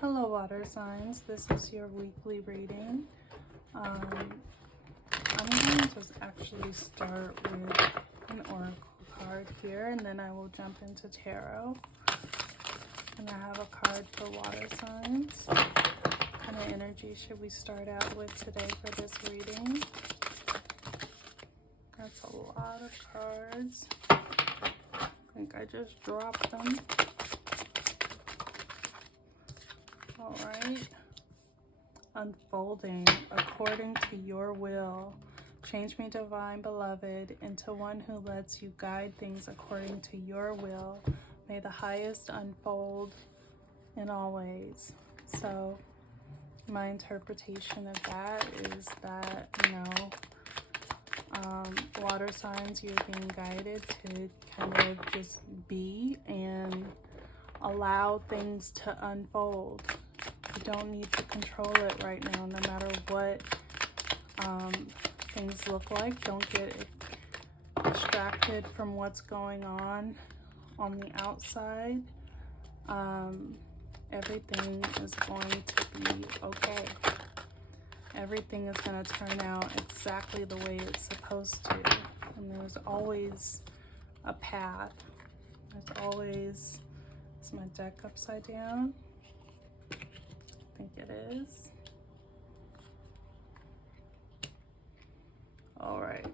Hello, water signs. This is your weekly reading. I'm going to actually start with an oracle card here, and then I will jump into tarot. And I have a card for water signs. What kind of energy should we start out with today for this reading? That's a lot of cards. I think I just dropped them. All right. Unfolding according to your will. Change me, divine beloved, into one who lets you guide things according to your will. May the highest unfold in all ways. So my interpretation of that is that, water signs, you're being guided to kind of just be and allow things to unfold. You don't need to control it right now, no matter what things look like. Don't get distracted from what's going on the outside. Everything is going to be okay. Everything is going to turn out exactly the way it's supposed to. And there's always a path. There's always... Is my deck upside down? I think it is. All right.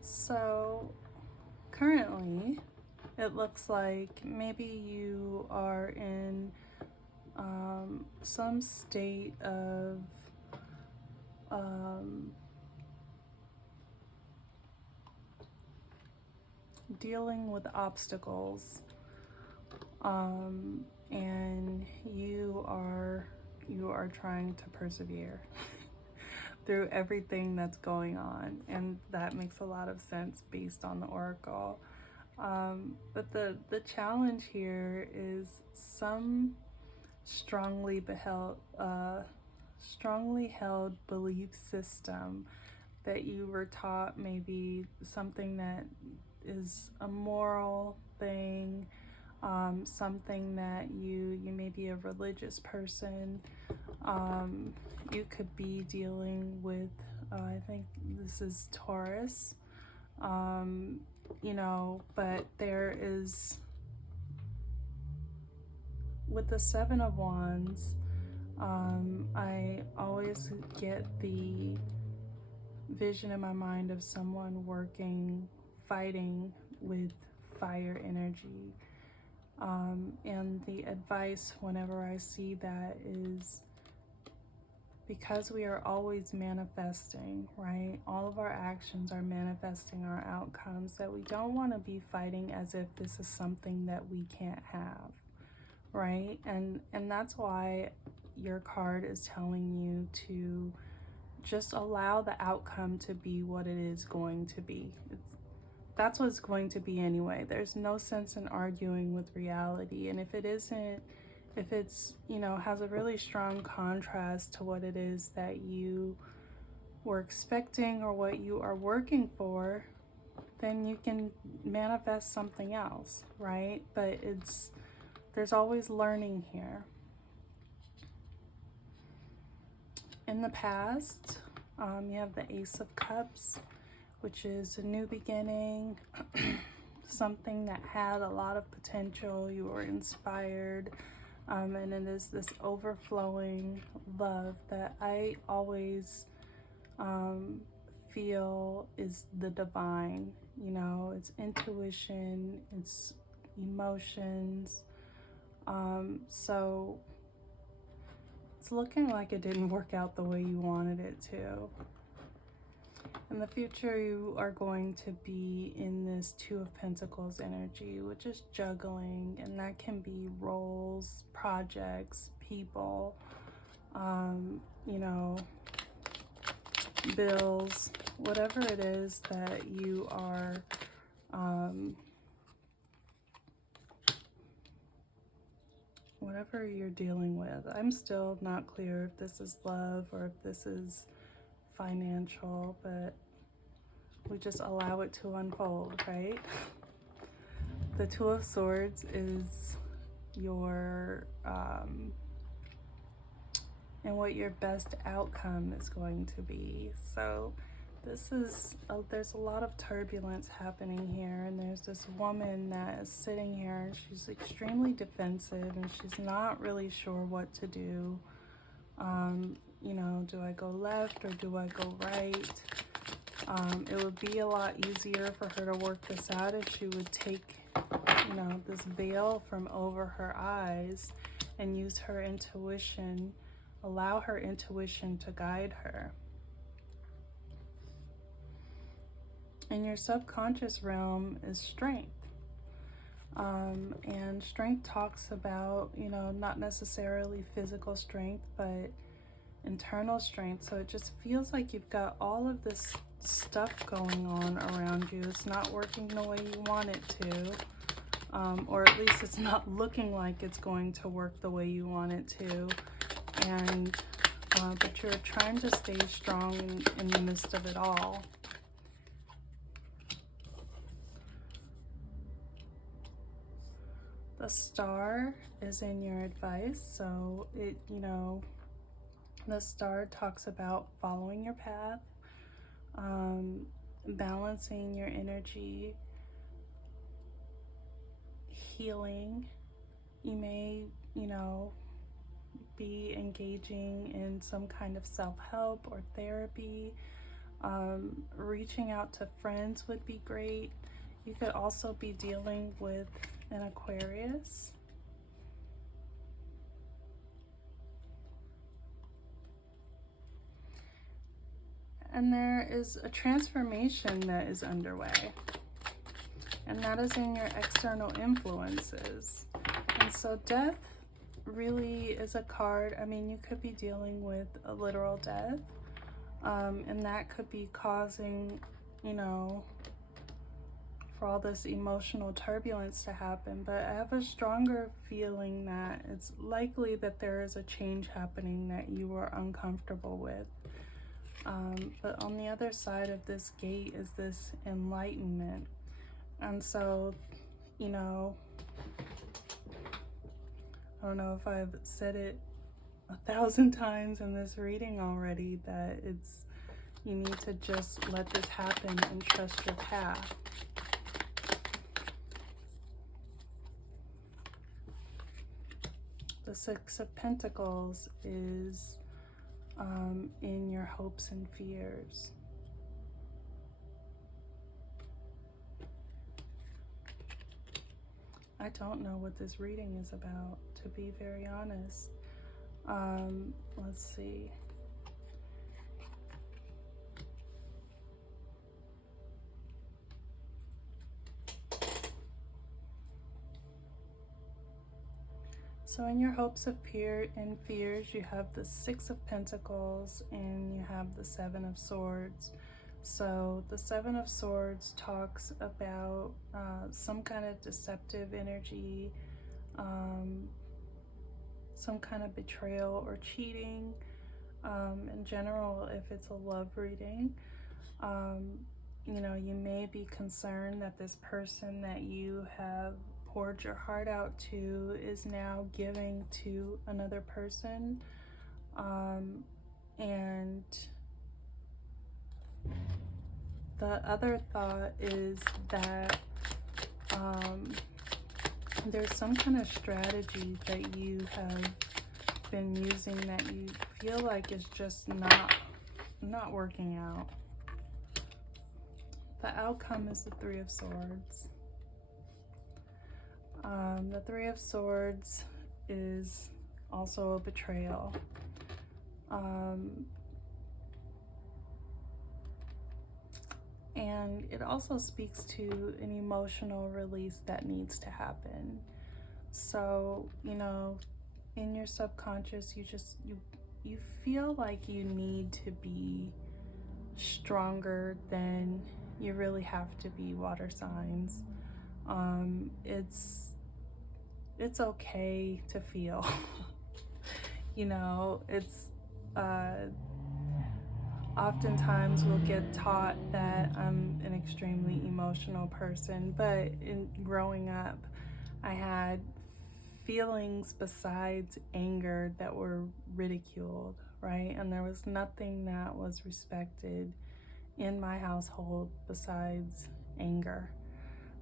So currently it looks like maybe you are in some state of dealing with obstacles, and you are trying to persevere through everything that's going on, and that makes a lot of sense based on the oracle. But the challenge here is some strongly held belief system that you were taught, maybe something that is a moral thing, something that you may be a religious person. You could be dealing with, I think this is Taurus, but there is, with the Seven of Wands, I always get the vision in my mind of someone fighting with fire energy. And the advice whenever I see that is, because we are always manifesting, right? All of our actions are manifesting our outcomes, that we don't want to be fighting as if this is something that we can't have, right? And that's why your card is telling you to just allow the outcome to be what it is going to be. That's what it's going to be anyway. There's no sense in arguing with reality. And if it's, has a really strong contrast to what it is that you were expecting or what you are working for, then you can manifest something else, right? But there's always learning here. In the past, you have the Ace of Cups, which is a new beginning, something that had a lot of potential. You were inspired, and it is this overflowing love that I always feel is the divine. It's intuition, it's emotions. So it's looking like it didn't work out the way you wanted it to. In the future, you are going to be in this Two of Pentacles energy, which is juggling, and that can be roles, projects, people, bills, whatever it is that you are whatever you're dealing with. I'm still not clear if this is love or if this is financial, but we just allow it to unfold, right? the Two of Swords is your and what your best outcome is going to be. So this is there's a lot of turbulence happening here, and there's this woman that is sitting here and she's extremely defensive and she's not really sure what to do. You know, do I go left or do I go right? It would be a lot easier for her to work this out if she would take, you know, this veil from over her eyes and use her intuition, allow her intuition to guide her. And your subconscious realm is strength. And strength talks about, you know, not necessarily physical strength, but internal strength. So it just feels like you've got all of this stuff going on around you. It's not working the way you want it to, or at least it's not looking like it's going to work the way you want it to. And but you're trying to stay strong in the midst of it all. The Star is in your advice, so it, you know, the Star talks about following your path, balancing your energy, healing. You may, you know, be engaging in some kind of self-help or therapy. Reaching out to friends would be great. You could also be dealing with an Aquarius. And there is a transformation that is underway, and that is in your external influences. And so death really is a card. I mean, you could be dealing with a literal death, and that could be causing, you know, for all this emotional turbulence to happen. But I have a stronger feeling that it's likely that there is a change happening that you are uncomfortable with. But on the other side of this gate is this enlightenment. And so, you know, I don't know if I've said it 1,000 times in this reading already, that it's, you need to just let this happen and trust your path. The Six of Pentacles is in your hopes and fears. I don't know what this reading is about, to be very honest. Let's see. So in your hopes of and fears, you have the Six of Pentacles and you have the Seven of Swords. So the Seven of Swords talks about some kind of deceptive energy, some kind of betrayal or cheating. In general, if it's a love reading, you know, you may be concerned that this person that you have poured your heart out to is now giving to another person. And the other thought is that there's some kind of strategy that you have been using that you feel like is just not working out. The outcome is the Three of Swords. The Three of Swords is also a betrayal. And it also speaks to an emotional release that needs to happen. So, you know, in your subconscious, you feel like you need to be stronger than you really have to be, water signs. It's okay to feel. You know, it's oftentimes we'll get taught that I'm an extremely emotional person, but in growing up, I had feelings besides anger that were ridiculed, right? And there was nothing that was respected in my household besides anger.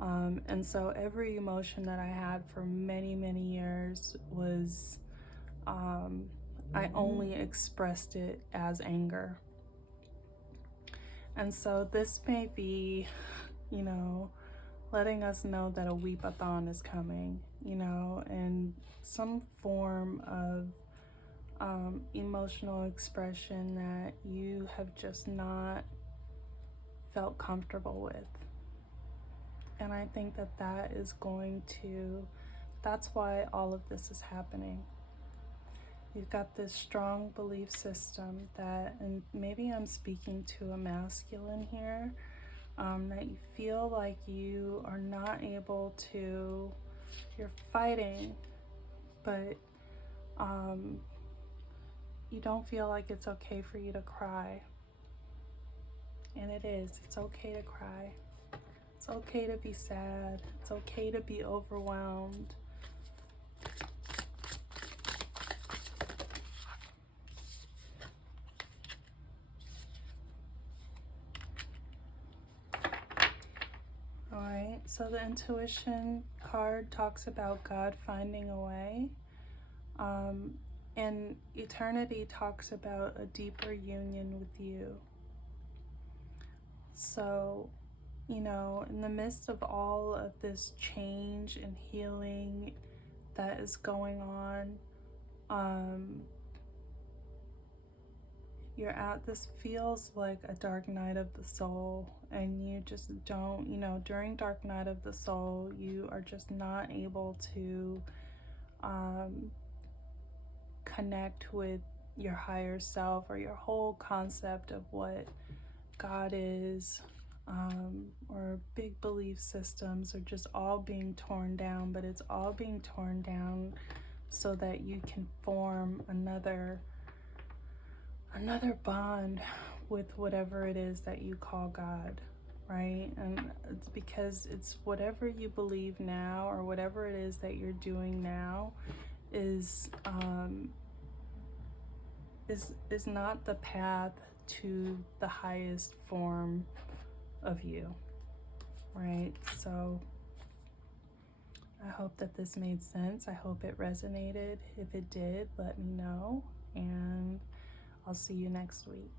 And so every emotion that I had for many, many years was, I only expressed it as anger. And so this may be, you know, letting us know that a weep-a-thon is coming, you know, and some form of emotional expression that you have just not felt comfortable with. And I think that that is going to, that's why all of this is happening. You've got this strong belief system that, and maybe I'm speaking to a masculine here, that you feel like you are not able to, you're fighting, but you don't feel like it's okay for you to cry. And it is. It's okay to cry. It's okay to be sad. It's okay to be overwhelmed. All right, so the intuition card talks about God finding a way. And eternity talks about a deeper union with you. So, you know, in the midst of all of this change and healing that is going on, you're at, this feels like a dark night of the soul, and you just don't, you know, during dark night of the soul, you are just not able to connect with your higher self, or your whole concept of what God is, or big belief systems are just all being torn down, but it's all being torn down so that you can form another bond with whatever it is that you call God, right? And it's because it's whatever you believe now, or whatever it is that you're doing now is not the path to the highest form of you, right? So I hope that this made sense. I hope it resonated. If it did, let me know, and I'll see you next week.